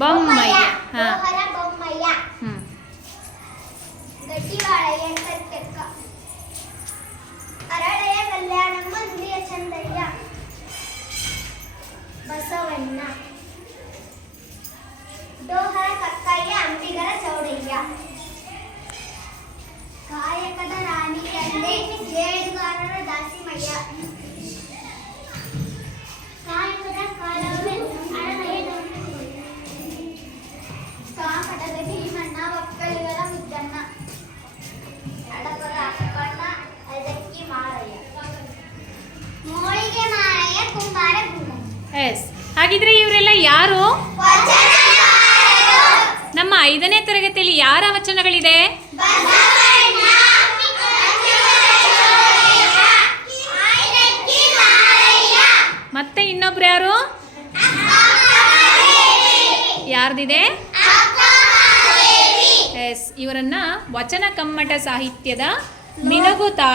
బొమ్మయ్య బొమ్మయ్య అరడయ కళ్యాణమ్మ ఇంద్రియ చందయ్య బసవన్న ಎಸ್. ಹಾಗಿದ್ರೆ ಇವರೆಲ್ಲ ಯಾರು? ನಮ್ಮ ಐದನೇ ತರಗತಿಯಲ್ಲಿ ಯಾರ ವಚನಗಳಿದೆ? ಮತ್ತೆ ಇನ್ನೊಬ್ರು ಯಾರು? ಯಾರ್ದಿದೆ? ಎಸ್. ಇವರನ್ನ ವಚನ ಕಮ್ಮಟ ಸಾಹಿತ್ಯದ ಮಿನುಗುತಾರೆ.